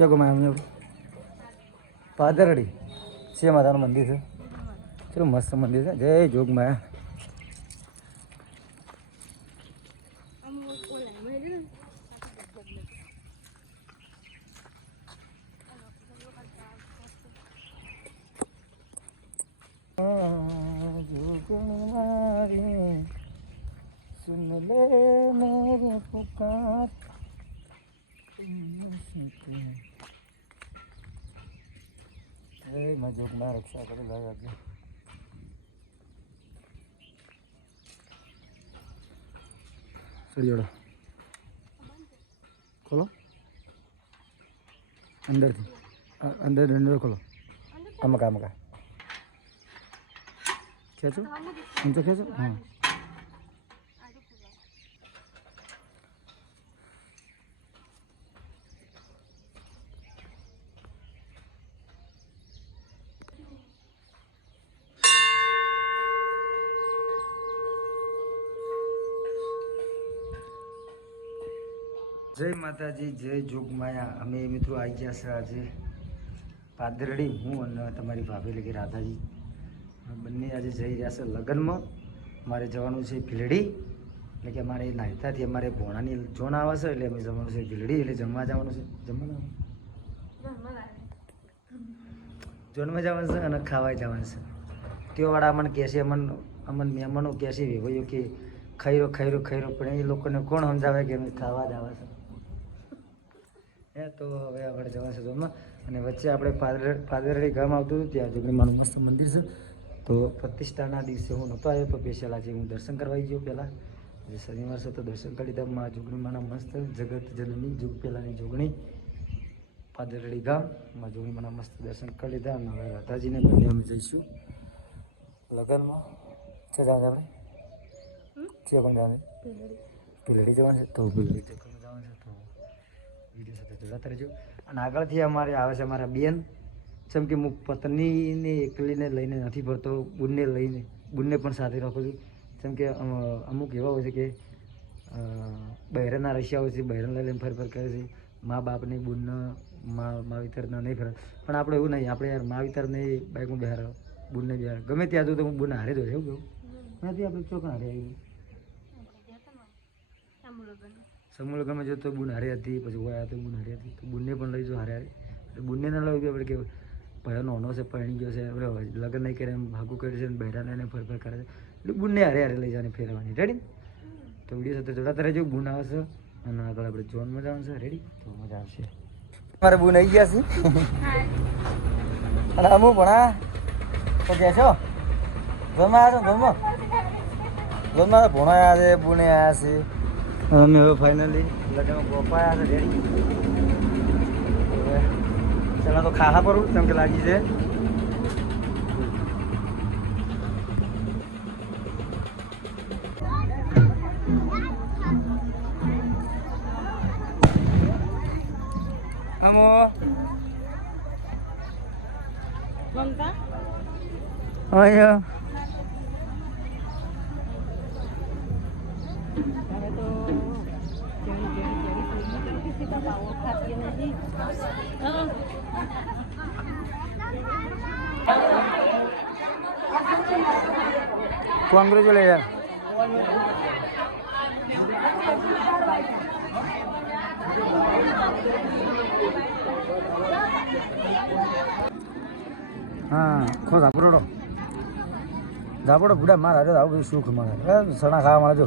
એમ પાદરડી. છે માતાનું મંદિર છે. ચલો મસ્ત મંદિર છે. જય જોગમાયા. એ માં જોગમાં રક્ષા કરી લાવ આજે ચડી જોડો. ખોલો. અંદરથી. અંદર અંદર ખોલો. અમકા અમકા ખેંચો. ઊંચો ખેંચો? હા. જય માતાજી, જય જોગમાયા અમે મિત્રો આવી ગયા છે આજે પાદરડી. હું અને તમારી ભાભી લગી રાધાજી. બંને આજે જઈ રહ્યા છે લગ્નમાં. મારે જવાનું છે ભીલડી. એટલે કે અમારે નાયતાથી અમારે ભોણાની જોન આવે છે, એટલે અમે જવાનું છે ભીલડી. એટલે જમવા જવાનું છે. જમવાનું જોનમાં જવાનું છે અને ખાવા જવાનું છે. તેઓવાળા અમને કહે છે, અમને, અમન મહેમાનો કહે છે, વેવાઈઓ કે ખૈરો ખૈરો ખૈરો. પણ એ લોકોને કોણ સમજાવે કે અમે ખાવા જ આવે છે? હે તો હવે આપણે જવા છે જોનમાં અને વચ્ચે આપણે પાદર પાદરડી ગામ આવતું હતું ત્યાં જોગણીમાનું મસ્ત મંદિર છે. તો પ્રતિષ્ઠાના દિવસે હું નહોતો આવ્યો પણ બેસેલા છે હું દર્શન કરવા ગયો પહેલાં. જે શનિવાર છે તો દર્શન કરી લીધા. મા જોગણીમાના મસ્ત જગત જનની જુગ પહેલાંની જોગણી. પાદરડી ગામ મા જોગણીમાના મસ્ત દર્શન કરી લીધા. અને હવે રાધાજીને બંને અમે જઈશું. લગ્નમાં છે જવાનું આપણે? છે પણ જવાનું પીલડી જવાનું છે? તો પીલડી જવાનું છે તો વીડિયો સાથે જોડાતા રહેજો. અને આગળથી અમારે આવે છે અમારા બેન. જેમ કે હું પત્નીને એકલીને લઈને નથી ફરતો બુનને લઈને, બુનને પણ સાથે રાખું છું. જેમ કે અમુક એવા હોય છે કે બહેરાના રશિયા હોય છે, બહેરાને લઈને ફર ફર કરે છે. મા બાપને બુનને, મા, માવિતરના નહીં ફરે પણ આપણે એવું નહીં, આપણે યાર માવિતરને બાઇકમાં બહાર બુનને બહાર ગમે ત્યાં જો તો હું બુન હારે જ હોય, એવું કેવું નથી આપણે ચોક હારે આવી સમૂહ ગમે જો તો બુન હારે હતી, પછી હોય તો બુન હારે હતી. તો બુનને પણ લઈ જો હારે હારે. એટલે બુનને ના લાવી આપણે કે ભાઈઓ નોનો છે, પરણી ગયો છે. આપણે લગ્ન નહીં કરે એમ ભાગું કરે છે બહેરાને એને ફર ફર કરે છે. એટલે બુનને હારે હારે લઈ જવાની ફેરવાની રેડી તો વીડિયો સાથે જોડાતા રહેજો. બુન આવશે, અને આગળ આપણે જોન મજા આવશે. રેડી તો મજા આવશે. મારે બુન આવી ગયા છે. અને અમુક ભણા તો કે છો? જોનમાં આવ્યા છો જોનમાં જોનમાં ભણા આવ્યા છે, બુને આવ્યા છે. અમે હવે ફાઇનલી લગ્નમાં ગોપાયા છે રેડી હવે ચાલો તો ખાવા પડું કેમ કે લાગી છે. આમો અહીંયા કોંગ્રેચ્યુલેશન. હા ખો ઝાપડો બુડા માર સુખ એ સણા ખાવા મળે જો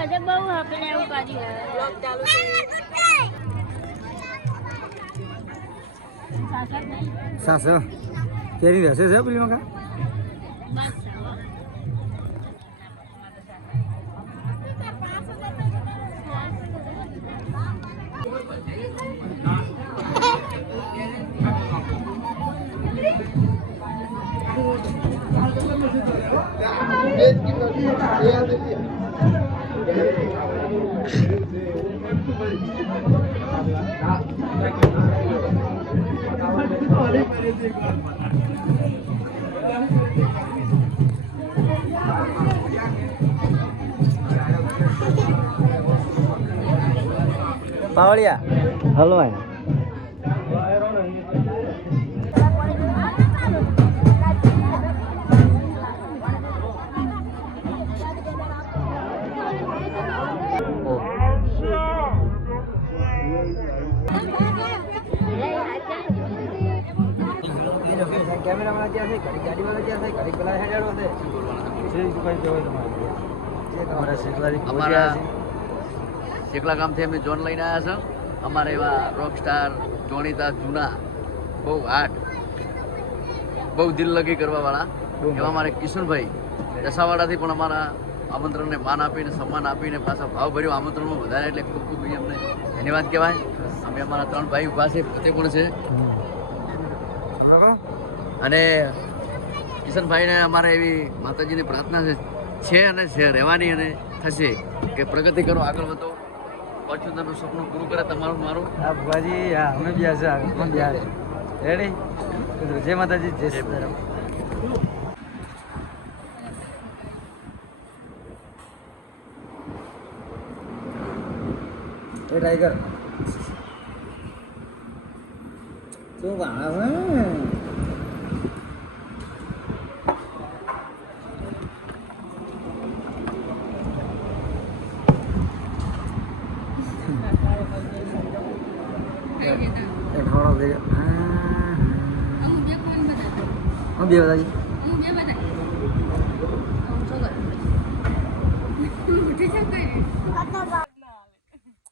બધે બહુ હકલે એવું કર્યું બ્લોગ છે. સાસો કેરી. રસે છે પેલી મકા? Thank you. પાવળિયા. હલવાય કેમેરામાં ક્યાં છે ઘડી ગાડીવાળા ક્યાં છે ઘડી પેલા હેડાડો છે. જે કઈ કહેવાય તમારે. જે તમારા અમારા શેખલા ગામથી અમે જોન લઈને આવ્યા છે. અમારે એવા રોક સ્ટાર જોણીતા જૂના બહુ આર્ટ બહુ દિલ લગી કરવાવાળા. એવા અમારે કિશનભાઈ દશાવાડાથી પણ અમારા આમંત્રણને માન આપીને સન્માન આપીને પાછા ભાવભર્યું આમંત્રણમાં વધારે એટલે ખૂબ ખૂબ અમને ધન્યવાદ કહેવાય. અમે અમારા ત્રણ ભાઈ ઊભા છે પોતે પણ છે. અને કિશનભાઈને અમારે એવી માતાજીની પ્રાર્થના છે અને છે, રહેવાની અને થશે કે પ્રગતિ કરો, આગળ વધો. પરચુંદરનું સપનું પૂરું કરે, તમારું મારું. હા, ભુવાજી, હા, અમે બી હશે અમે બી આવે. રેડી જય માતાજી, જય સીતારામ. એ ટાઈગર શું છે એ થોડો દે હા હા હું બે બતાવી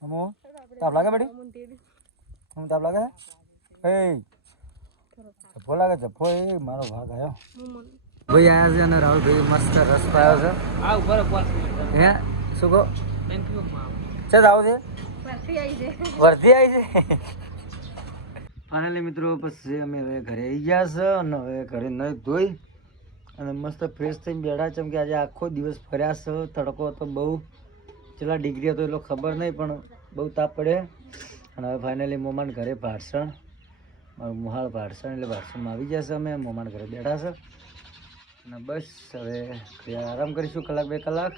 હમો તાપ લાગે બેટી હમ તાપ લાગે એ જફો લાગે જફો એ મારો ભાગ આવ્યો ભાઈ આયા છે અને રાહુલભાઈ મસ્ત રસ પાયો છે હે શું કહો છે આવી છે વર્ધી આવી છે ફાઇનલી મિત્રો, પછી અમે હવે ઘરે આવી ગયા છે અને હવે ઘરે નહીં ધોઈ અને મસ્ત ફ્રેશ થઈને બેઠા છે. કે આજે આખો દિવસ ફર્યા છે, તડકો તો બહુ. ચેલા ડિગ્રી હતો એટલો ખબર નહીં પણ બહુ તાપ પડે અને હવે ફાઇનલી મોમાન ઘરે ભારસણ મારું મોહાળ ભાડસણ એટલે ભાડસણમાં આવી જશે અમે. મોમાન ઘરે બેઠા છે. અને બસ હવે આરામ કરીશું કલાક બે કલાક.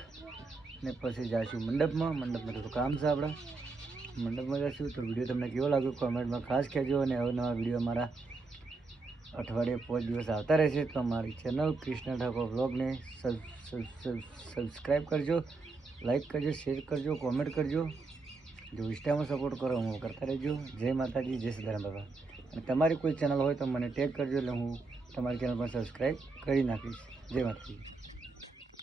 ને પછી જઈશું મંડપમાં. મંડપમાં થોડું કામ છે આપણે. મંડપમાં જશું તો વીડિયો તમને કેવો લાગ્યો? કોમેન્ટમાં ખાસ કહેજો અને હવે નવા વીડિયો મારા અઠવાડિયે પાંચ દિવસ આવતા રહેશે તો અમારી ચેનલ કૃષ્ણ ઠાકોર બ્લોગને સબસ્ક્રાઈબ કરજો લાઈક કરજો, શેર કરજો, કોમેન્ટ કરજો. જો ઇન્સ્ટામાં સપોર્ટ કરો, હું કરતા રહેજો. જય માતાજી, જય સદારામ બાબા. અને તમારી કોઈ ચેનલ હોય તો મને ટેગ કરજો એટલે હું તમારી ચેનલ પર સબસ્ક્રાઈબ કરી નાખીશ. જય માતાજી.